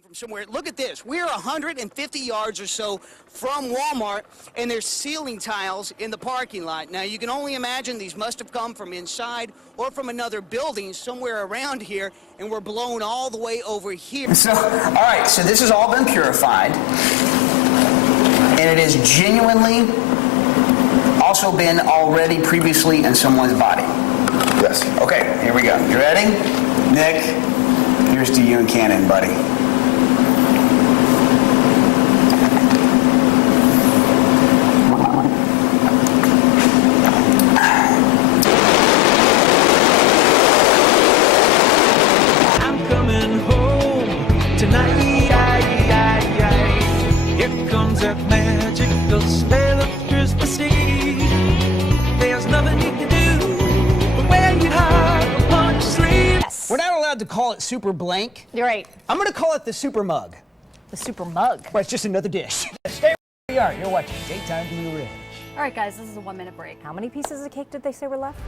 From somewhere. Look at this. We're 150 yards or so from Walmart, and there's ceiling tiles in the parking lot. Now, you can only imagine these must have come from inside or from another building somewhere around here, and we're blown all the way over here. So, all right, so this has all been purified, and it has genuinely also been already previously in someone's body. Yes. Okay, here we go. You ready? Nick, here's to you and Cannon, buddy. Here comes that magical smell of Christmas Eve. There's nothing you can do but wear your heart upon your sleeve. Yes. We're not allowed to call it super blank. You're right. I'm going to call it the super mug. The super mug. Well, it's just another dish. Stay where you are. You're watching Daytime Blue Ridge. All right, guys, this is a 1-minute break. How many pieces of cake did they say were left?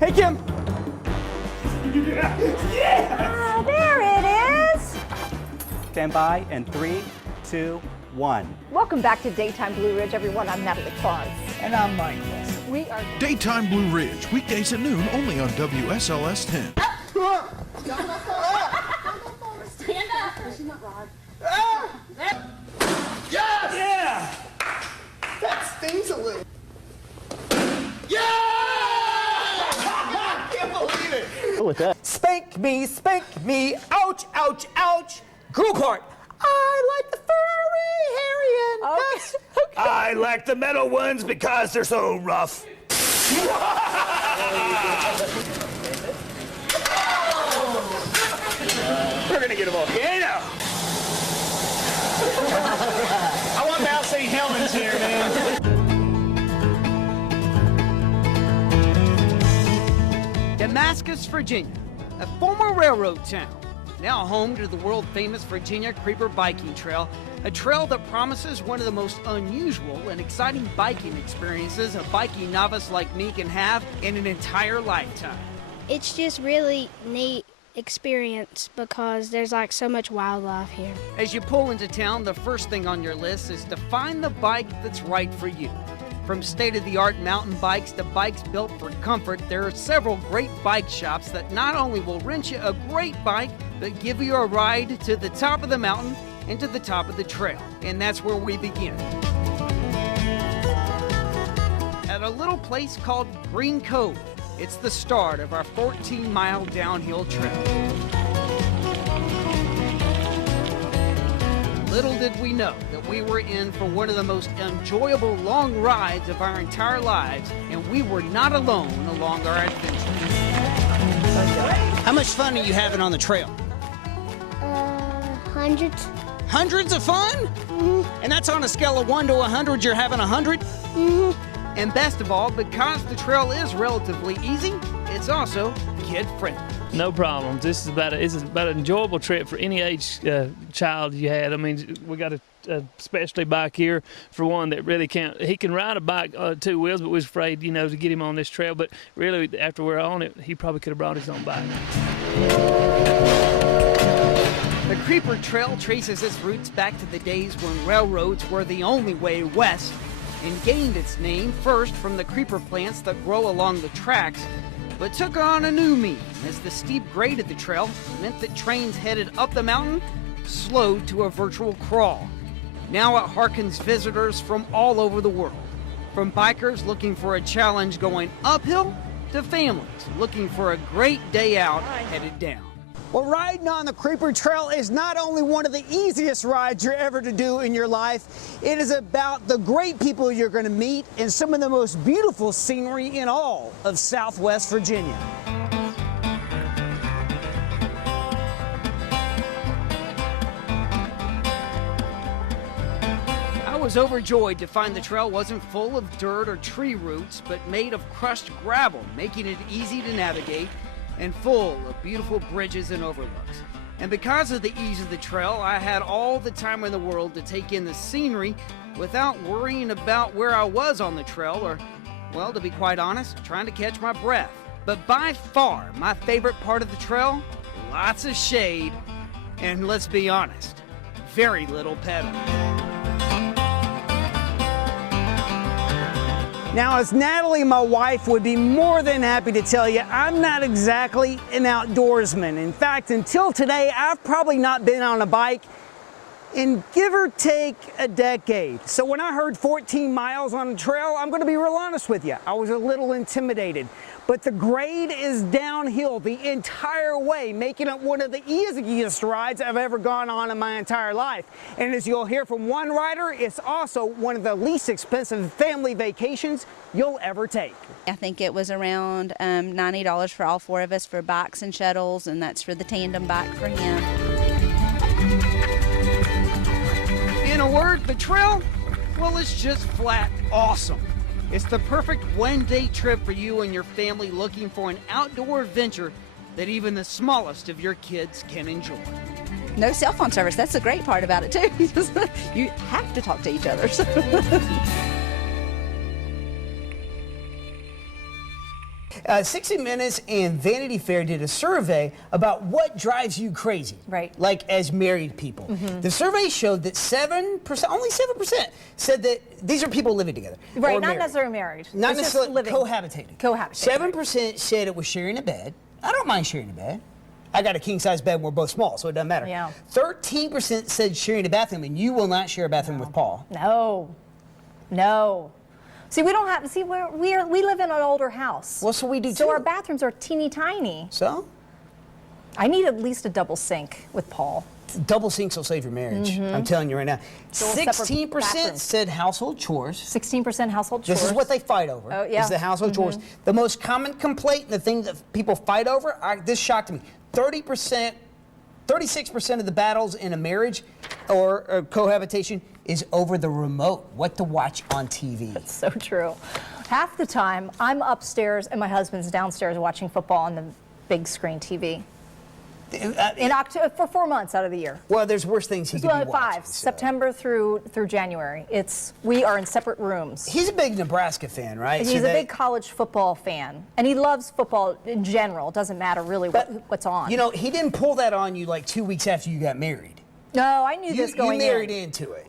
Hey, Kim. Ah, there it is. Stand by in 3, 2, 1. Welcome back to Daytime Blue Ridge, everyone. I'm Natalie Claus. And I'm Mike Wilson. We are Daytime Blue Ridge, weekdays at noon, only on WSLS 10. Stand up. This is not Rod. Yes! Yeah! That stings a little. Yeah! I can't believe it. With that. Spank me, ouch, ouch, ouch. Group part. I like the furry, hairy, and Okay. I like the metal ones because they're so rough. We're gonna get a volcano. I want Mount St. Helens here, man. Damascus, Virginia, a former railroad town, now home to the world-famous Virginia Creeper Biking Trail, a trail that promises one of the most unusual and exciting biking experiences a biking novice like me can have in an entire lifetime. It's just really neat experience because there's like so much wildlife here. As you pull into town, the first thing on your list is to find the bike that's right for you. From state-of-the-art mountain bikes to bikes built for comfort, there are several great bike shops that not only will rent you a great bike, but give you a ride to the top of the mountain and to the top of the trail. And that's where we begin. At a little place called Green Cove. It's the start of our 14-mile downhill trail. Little did we know that we were in for one of the most enjoyable long rides of our entire lives, and we were not alone along our adventure. How much fun are you having on the trail? Hundreds. Hundreds of fun? Mm-hmm. And that's on a scale of 1 to 100, you're having 100? Mm-hmm. And best of all, because the trail is relatively easy, it's also kid-friendly. No problems. This is about an enjoyable trip for any age child you had. I mean, we got a specialty bike here for one that really can't. He can ride a bike 2 wheels, but we was afraid, to get him on this trail. But really, after we're on it, he probably could have brought his own bike. The Creeper Trail traces its roots back to the days when railroads were the only way west, and gained its name first from the creeper plants that grow along the tracks, but took on a new meaning as the steep grade of the trail meant that trains headed up the mountain slowed to a virtual crawl. Now it harkens visitors from all over the world, from bikers looking for a challenge going uphill to families looking for a great day out headed down. Well, riding on the Creeper Trail is not only one of the easiest rides you're ever to do in your life, it is about the great people you're going to meet and some of the most beautiful scenery in all of Southwest Virginia. I was overjoyed to find the trail wasn't full of dirt or tree roots, but made of crushed gravel, making it easy to navigate and full of beautiful bridges and overlooks. And because of the ease of the trail, I had all the time in the world to take in the scenery without worrying about where I was on the trail or Well, to be quite honest, trying to catch my breath. But by far, my favorite part of the trail, lots of shade, and let's be honest, very little pedal. Now, as Natalie, my wife, would be more than happy to tell you, I'm not exactly an outdoorsman. In fact, until today, I've probably not been on a bike in give or take a decade. So when I heard 14 miles on a trail, I'm going to be real honest with you, I was a little intimidated. But the grade is downhill the entire way, making it one of the easiest rides I've ever gone on in my entire life. And as you'll hear from one rider, it's also one of the least expensive family vacations you'll ever take. I think it was around $90 for all 4 of us for bikes and shuttles, and that's for the tandem bike for him. In a word, the trail, well, it's just flat awesome. It's the perfect one-day trip for you and your family looking for an outdoor adventure that even the smallest of your kids can enjoy. No cell phone service. That's the great part about it, too. You have to talk to each other. 60 Minutes and Vanity Fair did a survey about what drives you crazy, Right. like as married people. The survey showed that 7%, only 7%, said that these are people living together. Right, or not married. necessarily married. Not It's just necessarily living. cohabitating. Cohabitating. 7% said it was sharing a bed. I don't mind sharing a bed. I got a king-size bed and we're both small, so it doesn't matter. Yeah. 13% said sharing a bathroom, and you will not share a bathroom with Paul. No. No. See, we don't have, see, we live in an older house. Well, so we do So too. our bathrooms are teeny tiny. So? I need at least a double sink with Paul. Double sinks will save your marriage. I'm telling you right now. So separate 16% bathrooms. said household chores. 16% household chores. This is what they fight over. Oh, yeah. Is the household chores. The most common complaint, the thing that people fight over, this shocked me. 36% of the battles in a marriage or cohabitation is over the remote, what to watch on TV. So true. Half the time, I'm upstairs and my husband's downstairs watching football on the big screen TV. In October, for 4 months out of the year. Well, there's worse things he could be watching. 5, so. September through January. We are in separate rooms. He's a big Nebraska fan, right? He's a big college football fan, and he loves football in general. It doesn't matter really what's on. You know, he didn't pull that on you like 2 weeks after you got married. No, I knew this going You married in. into it.